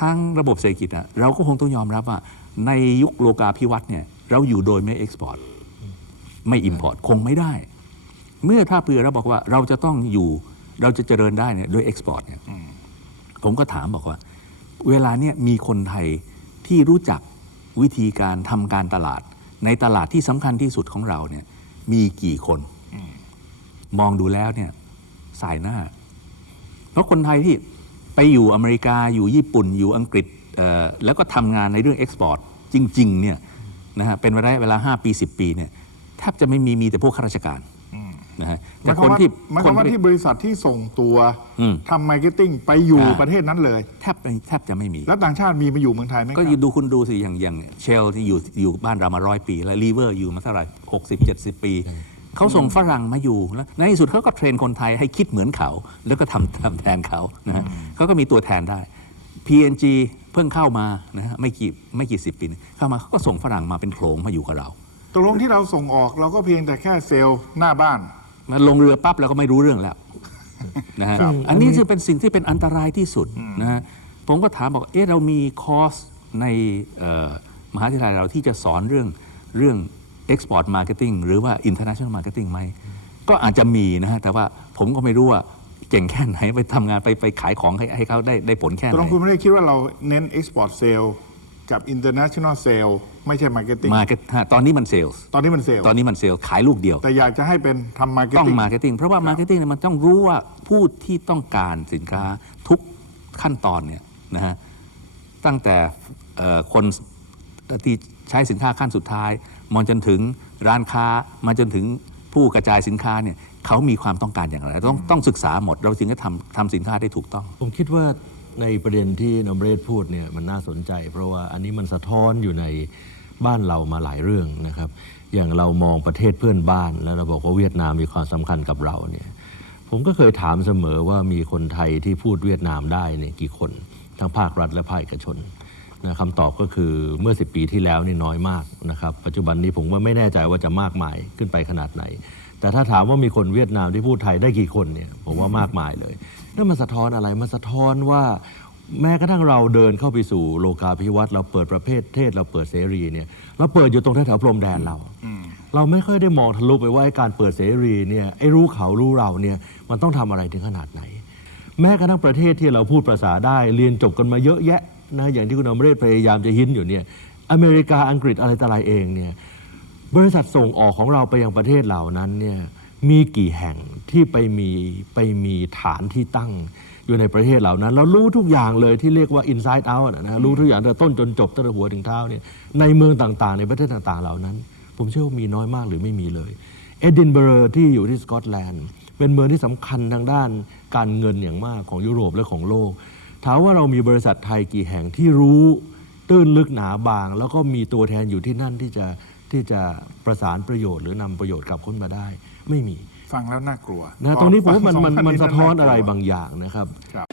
ทั้งระบบเศรษฐกิจอะเราก็คงต้องยอมรับว่า ในยุคโลกาภิวัตน์เนี่ยเราอยู่โดยไม่เอ็กซ์พอร์ตไม่อิมพอร์ตคงไม่ได้ เมื่อถ้าเผื่อเราบอกว่าเราจะต้องอยู่เราจะเจริญได้เนี่ยโดยเอ็กซ์พอร์ตเนี่ยผมก็ถามบอกว่า เวลาเนี่ยมีคนไทยที่รู้จักวิธีการทำการตลาด ในตลาดที่สำคัญที่สุดของเราเนี่ยมีกี่คนมองดูแล้วเนี่ยสายหน้า เพราะคนไทยที่ไป อยู่อเมริกาอยู่ญี่ปุ่นอยู่อังกฤษเอ่อแล้วก็ทำงานในเรื่องเอ็กซ์พอร์ตจริงๆเนี่ยนะฮะเป็นเวลาเวลา 5 ปี 10 ปีเนี่ยแทบจะไม่มีมีแต่พวกข้าราชการนะฮะหแต่มายคความนว่าที่หมายคความนว่าที่ที่บริษัทที่ส่งตัวอืมทำมาร์เก็ตติ้งไปอยู่อ่าประเทศนั้นเลย แทบไม่แทบจะไม่มี แล้วต่างชาติมีมาอยู่เมืองไทยไหมคก็รับอยู่ดูคุณดูสิอย่างอย่างเชลที่อยู่อยู่บ้านเรามาร้อยปี แล้วลีเวอร์อยู่มาเท่าไหร่หกสิบเจ็ดสิบปี เขาส่งฝรั่งมาอยู่แล้วในที่สุดเขาก็เทรนคนไทยให้คิดเหมือนเขา แล้วก็ทำทำแทนเขานะฮะเขาก็มีตัวแทนได้ PNG เพิ่งเข้ามานะฮะไม่กี่ไม่กี่สิบปีเข้ามาเขาก็ส่งฝรั่งมาเป็นโขลงมาอยู่กับเราตกลงที่เราส่งออกเราก็เพียงแต่แค่เซลล์หน้าบ้านมาลงเรือปั๊บเราก็ไม่รู้เรื่องแล้วนะฮะครับอันนี้จะเป็นสิ่งที่เป็นอันตรายที่สุดนะฮะผมก็ถามบอกเอ๊ะเรามีคอร์สในเอ่อมหาวิทยาลัยเราที่จะสอนเรื่องเรื่อง export marketing หรือว่า international marketing ไหม ก็อาจจะมีนะฮะ แต่ว่าผมก็ไม่รู้ว่าเก่งแค่ไหนไปทำงานไปไปขายของให้ให้เขาได้ได้ผลแค่ไหตกนลงคุณไม่ได้คิดว่าเราเน้น Export Sale กับ International Sale ไม่ใช่ Marketing มาตอนนี้มันเซลส์ตอนนี้มันเซลล์ตอนนี้มันเซลส์ขายลูกเดียว แต่อยากจะให้เป็นทำต้อง Marketing มาร์เก็ตติ้งเพราะว่ามาร์เก็ตติ้งเนี่ยมันต้องรู้ว่าผู้ที่ต้องการสินค้าทุกขั้นตอนเนี่ยนะฮะตั้งแต่เอ่อคน ที่ใช้สินค้าขั้นสุดท้ายมาจนถึงร้านค้ามาจนถึงผู้กระจายสินค้าเนี่ยเขามีความต้องการอย่างไร ต้องต้องศึกษาหมด เราจึงจะทำทำสินค้าได้ถูกต้อง ผมคิดว่าในประเด็นที่นอมเรศพูดเนี่ยมันน่าสนใจ เพราะว่าอันนี้มันสะท้อนอยู่ในบ้านเรามาหลายเรื่องนะครับ อย่างเรามองประเทศเพื่อนบ้าน แล้วเราบอกว่าเวียดนามมีความสำคัญกับเราเนี่ยผมก็เคยถามเสมอว่ามีคนไทยที่พูดเวียดนามได้เนี่ยกี่คน ทั้งภาครัฐและภาคเอกชน นะคำตอบก็คือเมื่อ 10 ปีที่แล้วนี่น้อยมากนะครับ ปัจจุบันนี้ผมว่าไม่แน่ใจว่าจะมากมายขึ้นไปขนาดไหน แต่ถ้าถามว่ามีคนเวียดนามที่พูดไทยได้กี่คนเนี่ยผมว่ามากมายเลยนั่นมันสะท้อนอะไรมันสะท้อนว่าแม้กระทั่งเราเดินเข้าไปสู่โลกาภิวัตน์เราเปิดประเภทเทศเราเปิดเสรีเนี่ยเราเปิดอยู่ตรงแถวๆพรมแดนเรา เราไม่ค่อยได้มองทะลุไปว่าไอ้การเปิดเสรีเนี่ยไอ้รู้เขารู้เราเนี่ยมันต้องทำอะไรถึงขนาดไหน แม้กระทั่งประเทศที่เราพูดภาษาได้เรียนจบกันมาเยอะแยะ นะอย่างที่คุณอมเรศพยายามจะหินอยู่เนี่ยอเมริกาอังกฤษอะไรต่ออะไรเองเนี่ยบริษัทส่งออกของเราไปยังประเทศเหล่านั้นเนี่ยมีกี่แห่งที่ไปมีไปมีฐานที่ตั้งอยู่ในประเทศเหล่านั้น เรารู้ทุกอย่างเลยที่เรียกว่า inside out นะนะรู้ทุกอย่างตั้งต้นจนจบตั้งแต่หัวถึงเท้าเนี่ยในเมืองต่างๆ ในประเทศต่างๆเหล่านั้น ผมเชื่อว่ามีน้อยมากหรือไม่มีเลยเอดินเบะระที่อยู่ที่สกอตแลนด์เป็นเมืองที่สำคัญทางด้านการเงินอย่างมากของยุโรปและของโลก ถามว่าเรามีบริษัทไทยกี่แห่งที่รู้ตื้นลึกหนาบาง แล้วก็มีตัวแทนอยู่ที่นั่นที่จะที่จะประสานประโยชน์หรือนำประโยชน์กลับคนมาได้ ไม่มี ฟังแล้วน่ากลัวนะตรงนี้ผมว่ามันฟัมันสองมันท่สะท้อนแล้วอะไรากลัวบางอย่างนะครับครับ